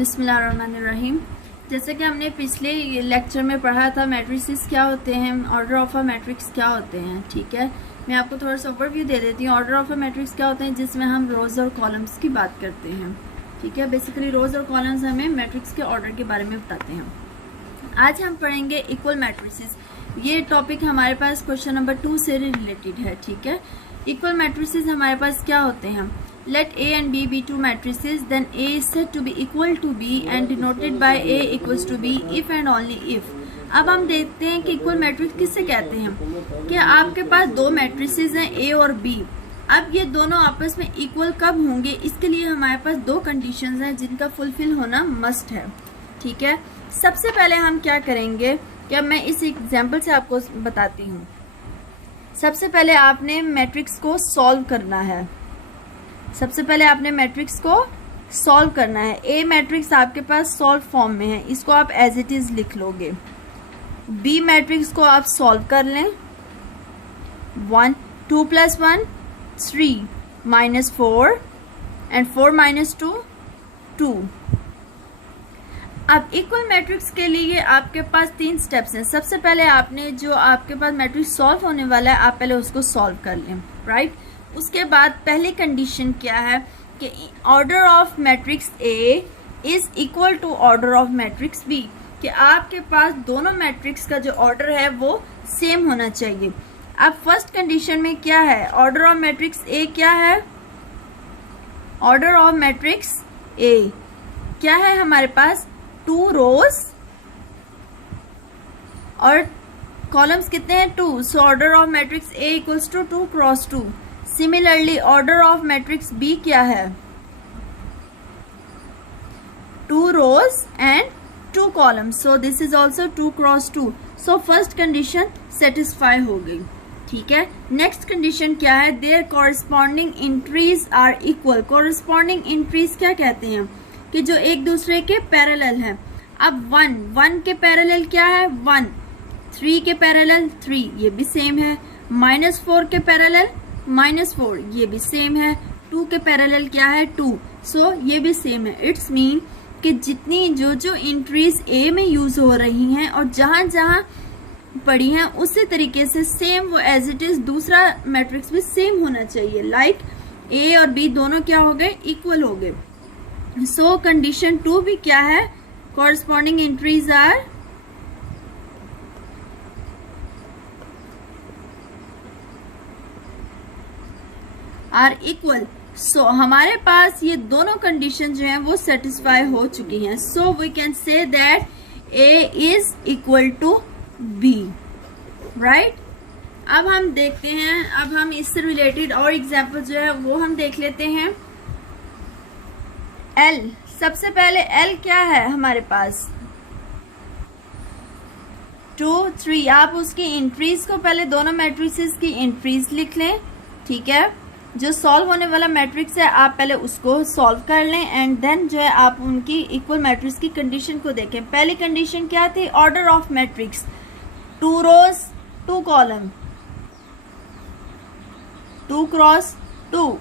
बिस्मिल्लाहिर्रहमानिर्रहीम। जैसे कि हमने पिछले लेक्चर में पढ़ा था मैट्रिसेस क्या होते हैं, ऑर्डर ऑफ अ मैट्रिक्स क्या होते हैं। ठीक है, मैं आपको थोड़ा सा ओवरव्यू दे देती हूँ। ऑर्डर ऑफ अ मैट्रिक्स क्या होते हैं, जिसमें हम रोज और कॉलम्स की बात करते हैं। ठीक है, बेसिकली रोज और कॉलम्स हमें मैट्रिक्स के ऑर्डर के बारे में बताते हैं। आज हम पढ़ेंगे इक्वल मैट्रिसेस। ये टॉपिक हमारे पास क्वेश्चन नंबर 2 से रिलेटेड है। ठीक है, इक्वल मैट्रिसेस हमारे पास क्या होते हैं। Let A and B be two matrices, then A is said to be equal to B and denoted by A equals to B if and only if। अब हम देखते हैं कि इक्वल मैट्रिक्स किससे कहते हैं कि आपके पास दो मैट्रिसेस हैं A और B। अब ये दोनों आपस में इक्वल कब होंगे, इसके लिए हमारे पास दो कंडीशंस हैं जिनका फुलफिल होना मस्ट है। ठीक है, सबसे पहले हम क्या करेंगे कि अब मैं इस एग्जाम्पल से आपको बताती हूँ। सबसे पहले आपने मैट्रिक्स को सॉल्व करना है। सबसे पहले आपने मैट्रिक्स को सॉल्व करना है। ए मैट्रिक्स आपके पास सॉल्व फॉर्म में है, इसको आप एज इट इज लिख लोगे। बी मैट्रिक्स को आप सॉल्व कर लें। 1 2 + 1 3 -4 एंड 4 - 2 2। अब इक्वल मैट्रिक्स के लिए आपके पास 3 स्टेप्स हैं। सबसे पहले आपने जो आपके पास मैट्रिक्स सॉल्व होने वाला है, आप पहले उसको सॉल्व कर लें। राइट, उसके बाद पहली कंडीशन क्या है कि order of matrix A is equal to order of matrix B, कि आपके पास दोनों मैट्रिक्स का जो ऑर्डर है वो सेम होना चाहिए। अब फर्स्ट कंडीशन में क्या है, ऑर्डर ऑफ मैट्रिक्स ए क्या है, ऑर्डर ऑफ मैट्रिक्स ए क्या है हमारे पास 2 रोज और कॉलम्स कितने हैं 2। So order of matrix A equals to 2 × 2। Similarly order of matrix B क्या है 2 rows and 2 columns. So this is also 2 × 2। So first condition satisfy हो गई। ठीक है, नेक्स्ट कंडीशन क्या है, their corresponding entries are equal. Corresponding entries क्या कहते हैं कि जो एक दूसरे के पैरेलल हैं। अब 1 के पैरेलल क्या है 1, 3 के पैरेलल 3 ये भी सेम है, -4 के पैरेलल -4 ये भी सेम है, 2 के पैरेलल क्या है 2। सो ये भी सेम है। इट्स मीन कि जितनी जो एंट्रीज ए में यूज हो रही हैं और जहां जहां पड़ी हैं उसी तरीके से सेम वो एज इट इज दूसरा मैट्रिक्स भी सेम होना चाहिए। लाइक ए और बी दोनों क्या हो गए, इक्वल हो गए। सो कंडीशन 2 भी क्या है, कॉरस्पॉन्डिंग एंट्रीज आर इक्वल। सो हमारे पास ये दोनों कंडीशन जो हैं वो सेटिस्फाई हो चुकी हैं। So we can say that A is equal to B. Right, अब हम देखते हैं, अब हम इससे रिलेटेड और एग्जाम्पल जो है वो हम देख लेते हैं। एल, सबसे पहले एल क्या है हमारे पास 2 3। आप उसकी एंट्रीज को पहले दोनों मैट्रिसेस की एंट्रीज लिख लें। ठीक है, जो सॉल्व होने वाला मैट्रिक्स है आप पहले उसको सॉल्व कर लें एंड देन जो है आप उनकी इक्वल मैट्रिक्स की कंडीशन को देखें। पहली कंडीशन क्या थी, order of matrix 2 rows 2 column 2 × 2।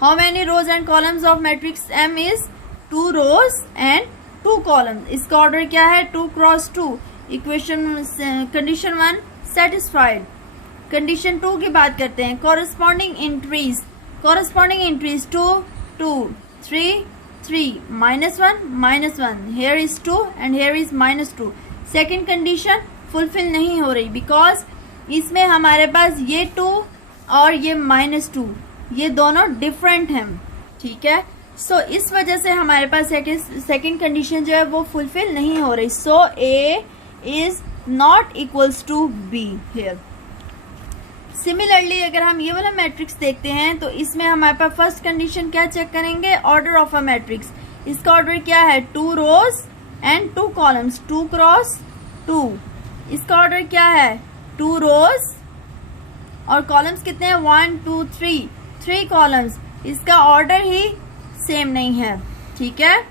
How many rows and columns of matrix M is 2 rows and 2 column. इसका ऑर्डर क्या है 2 × 2। Equation condition 1 satisfied. कंडीशन 2 की बात करते हैं। Corresponding entries 2 2 3 3 -1 -1, here is 2 and here is -2। Second condition fulfil नहीं हो रही बिकॉज इसमें हमारे पास ये 2 और ये -2 ये दोनों डिफरेंट हैं। ठीक है, सो इस वजह से हमारे पास सेकेंड कंडीशन जो है वो फुलफिल नहीं हो रही। So A is not equals to B here. Similarly अगर हम ये वाला मैट्रिक्स देखते हैं तो इसमें हमारे पास फर्स्ट कंडीशन क्या चेक करेंगे, ऑर्डर ऑफ अ मैट्रिक्स। इसका ऑर्डर क्या है 2 रोज एंड 2 कॉलम्स 2 × 2। इसका ऑर्डर क्या है 2 रोज और कॉलम्स कितने हैं 1 2 3 कॉलम्स। इसका ऑर्डर ही सेम नहीं है। ठीक है,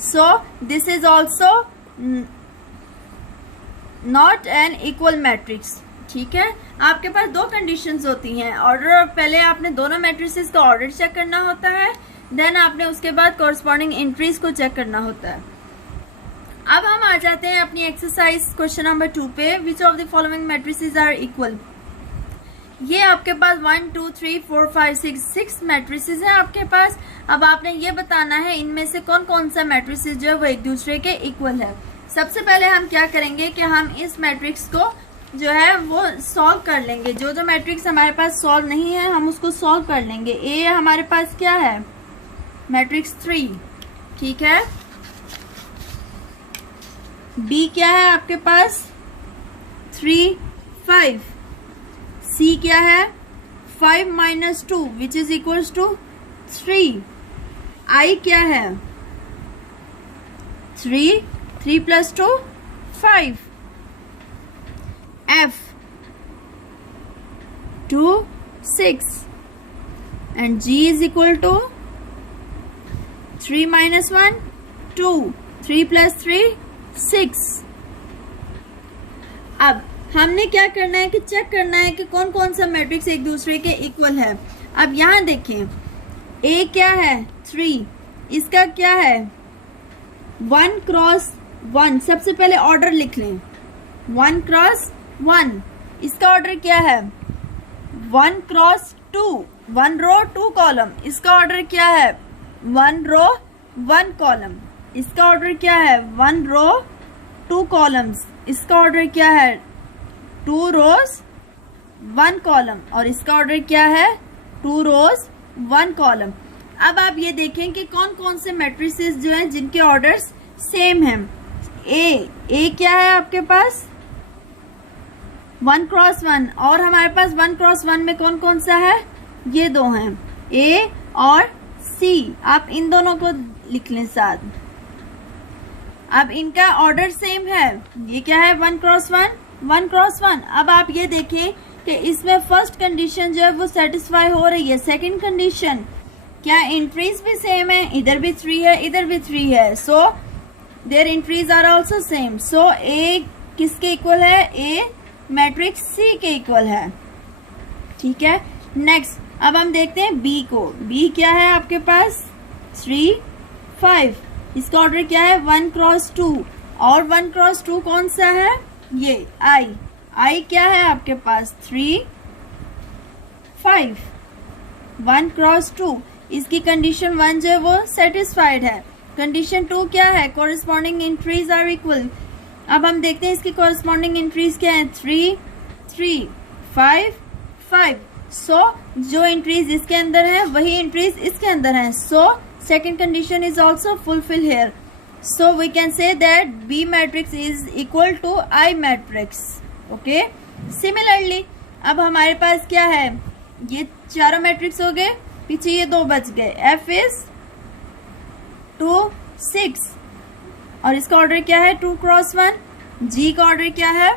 सो this is also not an equal matrix. ठीक है, आपके पास दो कंडीशंस होती हैं। ऑर्डर, पहले आपने दोनों मैट्रिसेस का ऑर्डर चेक करना होता है, देन आपने उसके बाद कॉरस्पॉन्डिंग एंट्रीज को चेक करना होता है। अब हम आ जाते हैं अपनी एक्सरसाइज क्वेश्चन नंबर 2 पे। Which of the following matrices are equal. ये आपके पास 1 2 3 4 5 6 मैट्रिसेस हैं आपके पास। अब आपने ये बताना है इनमें से कौन कौन सा मैट्रिसेस जो है वो एक दूसरे के इक्वल है। सबसे पहले हम क्या करेंगे कि हम इस मैट्रिक्स को जो है वो सॉल्व कर लेंगे। जो मैट्रिक्स हमारे पास सॉल्व नहीं है हम उसको सॉल्व कर लेंगे। ए हमारे पास क्या है, मैट्रिक्स 3, ठीक है। बी क्या है आपके पास 3 5। सी क्या है 5 minus 2 which is equals to 3। I क्या है 3 plus 2 5। F 2 6 and G is equal to 3 minus 1 2 3 plus 3 6। अब हमने क्या करना है कि चेक करना है कि कौन कौन सा मैट्रिक्स एक दूसरे के इक्वल है। अब यहां देखें ए क्या है 3, इसका क्या है 1 क्रॉस 1। सबसे पहले ऑर्डर लिख लें 1 क्रॉस 1। इसका ऑर्डर क्या है 1 क्रॉस 2, 1 रो 2 कॉलम। इसका ऑर्डर क्या है 1 रो 1 कॉलम। इसका ऑर्डर क्या है 1 रो 2 कॉलम्स। इसका ऑर्डर क्या है 2 रोज 1 कॉलम। और इसका ऑर्डर क्या है 2 रोज 1 कॉलम। अब आप ये देखें कि कौन कौन से मैट्रिसेस जो हैं जिनके ऑर्डर्स सेम हैं। ए क्या है आपके पास 1 क्रॉस 1 और हमारे पास 1 क्रॉस 1 में कौन कौन सा है, ये दो हैं ए और सी। आप इन दोनों को लिख लें साथ। अब इनका ऑर्डर सेम है। ये क्या है 1 क्रॉस 1 क्रॉस 1। अब आप ये देखें कि इसमें फर्स्ट कंडीशन जो है वो सेटिस्फाई हो रही है। सेकंड कंडीशन क्या एंट्रीज भी सेम है, इधर भी 3 है इधर भी 3 है। So their entries are also same. So A किसके इक्वल है, ए मैट्रिक्स सी के इक्वल है, ठीक है। नेक्स्ट अब हम देखते हैं बी को। बी क्या है आपके पास 3 5। इसका ऑर्डर क्या है 1 क्रॉस 2 और 1 क्रॉस 2 कौन सा है, ये आई क्या है आपके पास 3 5। 1 क्रॉस 2 इसकी कंडीशन 1 जो है वो सेटिस्फाइड है। कंडीशन 2 क्या है, कॉरेस्पॉन्डिंग एंट्रीज आर इक्वल। अब हम देखते हैं इसकी कॉरेस्पॉन्डिंग एंट्रीज क्या है 3 3 5 5। सो जो एंट्रीज इसके अंदर है वही एंट्रीज इसके अंदर हैं। सो second condition is also fulfilled here. So we can say that B matrix is equal to I matrix. Okay. Similarly, अब हमारे पास क्या है, ये चारों मैट्रिक्स हो गए, पीछे ये 2 बच गए। F is 2 6 और इसका ऑर्डर क्या है 2 क्रॉस 1। G का ऑर्डर क्या है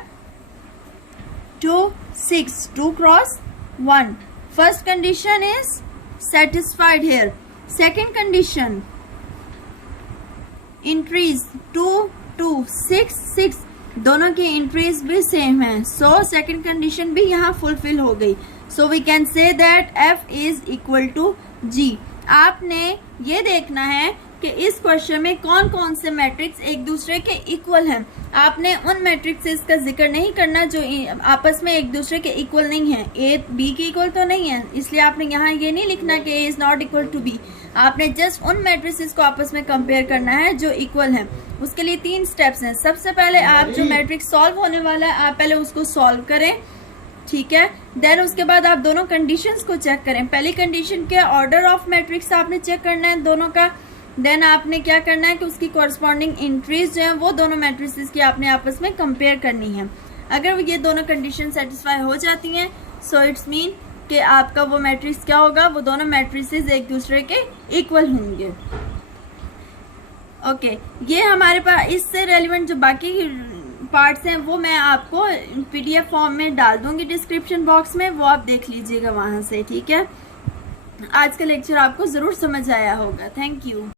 2 6 2 cross 1। First condition is satisfied here. Second condition entries 2 2 6 6 दोनों की इंट्रीज भी सेम है। सो सेकेंड कंडीशन भी यहाँ फुलफिल हो गई। So we can say that F is equal to G। आपने ये देखना है कि इस क्वेश्चन में कौन कौन से मैट्रिक्स एक दूसरे के इक्वल हैं। आपने उन मैट्रिक्सेस का जिक्र नहीं करना जो आपस में एक दूसरे के इक्वल नहीं है। ए बी के इक्वल तो नहीं है, इसलिए आपने यहाँ ये नहीं लिखना कि A is not equal to B. आपने जस्ट उन मैट्रिसेस को आपस में कंपेयर करना है जो इक्वल हैं। उसके लिए 3 स्टेप्स हैं। सबसे पहले आप जो मैट्रिक्स सॉल्व होने वाला है आप पहले उसको सॉल्व करें, ठीक है। देन उसके बाद आप दोनों कंडीशंस को चेक करें। पहली कंडीशन के ऑर्डर ऑफ मैट्रिक्स आपने चेक करना है दोनों का। देन आपने क्या करना है कि उसकी कॉरस्पॉन्डिंग एंट्रीज जो है वो दोनों मैट्रिसेस की आपने आपस में कंपेयर करनी है। अगर ये दोनों कंडीशन सेटिस्फाई हो जाती हैं सो इट्स मीन कि आपका वो मैट्रिक्स क्या होगा, वो दोनों मैट्रिसेस एक दूसरे के इक्वल होंगे। ओके, ये हमारे पास इससे रेलिवेंट जो बाकी पार्ट्स हैं वो मैं आपको PDF फॉर्म में डाल दूंगी डिस्क्रिप्शन बॉक्स में, वो आप देख लीजिएगा वहां से, ठीक है। आज का लेक्चर आपको जरूर समझ आया होगा। Thank you.